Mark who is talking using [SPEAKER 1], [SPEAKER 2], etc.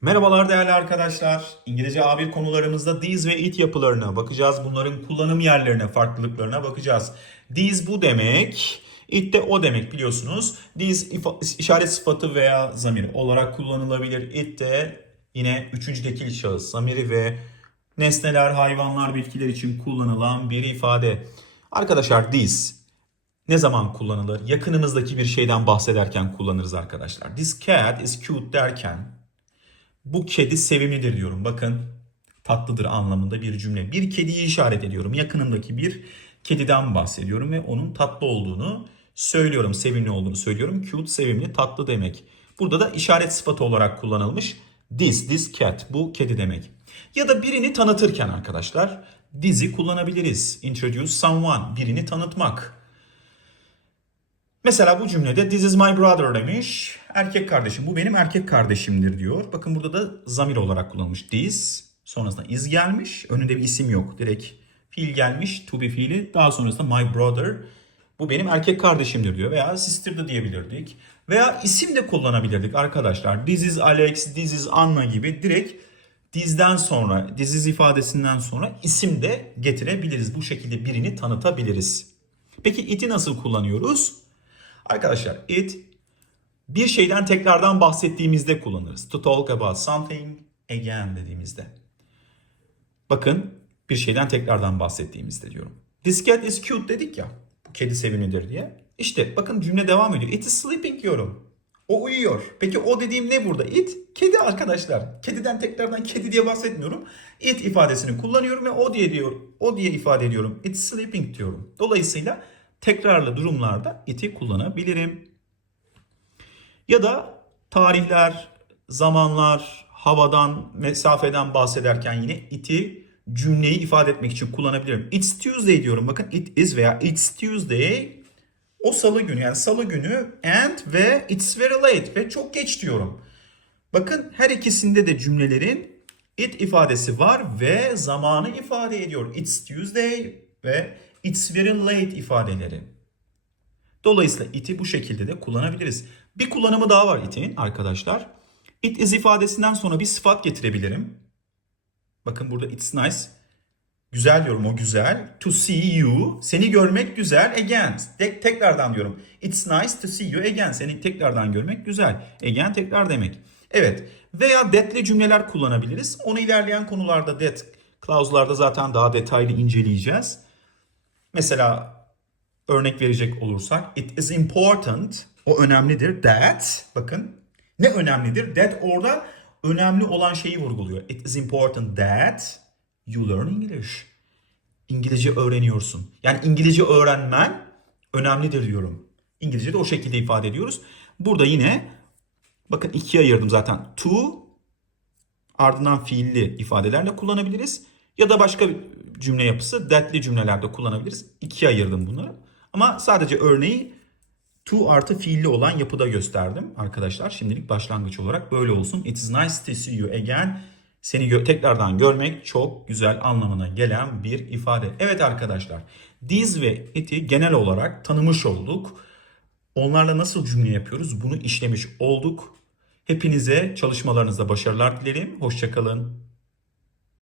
[SPEAKER 1] Merhabalar değerli arkadaşlar. İngilizce A1 konularımızda these ve it yapılarına bakacağız. Bunların kullanım yerlerine, farklılıklarına bakacağız. These bu demek, it de o demek biliyorsunuz. These işaret sıfatı veya zamiri olarak kullanılabilir. It de yine üçüncü tekil şahıs zamiri ve nesneler, hayvanlar, bitkiler için kullanılan bir ifade. Arkadaşlar these ne zaman kullanılır? Yakınımızdaki bir şeyden bahsederken kullanırız arkadaşlar. This cat is cute derken bu kedi sevimlidir diyorum. Bakın tatlıdır anlamında bir cümle. Bir kediyi işaret ediyorum. Yakınımdaki bir kediden bahsediyorum ve onun tatlı olduğunu söylüyorum. Sevimli olduğunu söylüyorum. Cute sevimli tatlı demek. Burada da işaret sıfatı olarak kullanılmış. This, this cat. Bu kedi demek. Ya da birini tanıtırken arkadaşlar this'i kullanabiliriz. Introduce someone. Birini tanıtmak. Mesela bu cümlede this is my brother demiş. Erkek kardeşim. Bu benim erkek kardeşimdir diyor. Bakın burada da zamir olarak kullanılmış. This. Sonrasında is gelmiş. Önünde bir isim yok. Direkt fiil gelmiş. To be fiili. Daha sonrasında my brother. Bu benim erkek kardeşimdir diyor. Veya sister de diyebilirdik. Veya isim de kullanabilirdik arkadaşlar. This is Alex, this is Anna gibi direkt dizden sonra, is ifadesinden sonra isim de getirebiliriz. Bu şekilde birini tanıtabiliriz. Peki it'i nasıl kullanıyoruz? Arkadaşlar it bir şeyden tekrardan bahsettiğimizde kullanırız. To talk about something again dediğimizde. Bakın bir şeyden tekrardan bahsettiğimizde diyorum. This cat is cute dedik ya. Bu kedi sevimlidir diye. İşte bakın cümle devam ediyor. It is sleeping diyorum. O uyuyor. Peki o dediğim ne burada? It kedi arkadaşlar. Kediden tekrardan kedi diye bahsetmiyorum. It ifadesini kullanıyorum ve o diye diyor. O diye ifade ediyorum. It's sleeping diyorum. Dolayısıyla tekrarlı durumlarda it'i kullanabilirim. Ya da tarihler, zamanlar, havadan, mesafeden bahsederken yine it'i cümleyi ifade etmek için kullanabilirim. It's Tuesday diyorum. Bakın it is veya it's Tuesday o salı günü yani salı günü and ve it's very late ve çok geç diyorum. Bakın her ikisinde de cümlelerin it ifadesi var ve zamanı ifade ediyor. It's Tuesday ve it's very late ifadeleri. Dolayısıyla it'i bu şekilde de kullanabiliriz. Bir kullanımı daha var it'in arkadaşlar. It is ifadesinden sonra bir sıfat getirebilirim. Bakın burada it's nice. Güzel diyorum o güzel. To see you. Seni görmek güzel. Again. Tek, tekrardan diyorum. It's nice to see you again. Seni tekrardan görmek güzel. Again tekrar demek. Evet. Veya that'li cümleler kullanabiliriz. Onu ilerleyen konularda that clause'larda zaten daha detaylı inceleyeceğiz. Mesela örnek verecek olursak it is important o önemlidir that bakın ne önemlidir that orada önemli olan şeyi vurguluyor. It is important that you learn English. İngilizce öğreniyorsun. Yani İngilizce öğrenmen önemlidir diyorum. İngilizce'de o şekilde ifade ediyoruz. Burada yine bakın ikiye ayırdım zaten. To ardından fiilli ifadelerle kullanabiliriz. Ya da başka cümle yapısı that'li cümlelerde kullanabiliriz. İkiye ayırdım bunları. Ama sadece örneği to artı fiilli olan yapıda gösterdim arkadaşlar. Şimdilik başlangıç olarak böyle olsun. It is nice to see you again. Seni gö- tekrardan görmek çok güzel anlamına gelen bir ifade. Evet arkadaşlar, these ve it'i genel olarak tanımış olduk. Onlarla nasıl cümle yapıyoruz bunu işlemiş olduk. Hepinize çalışmalarınızda başarılar dilerim. Hoşçakalın.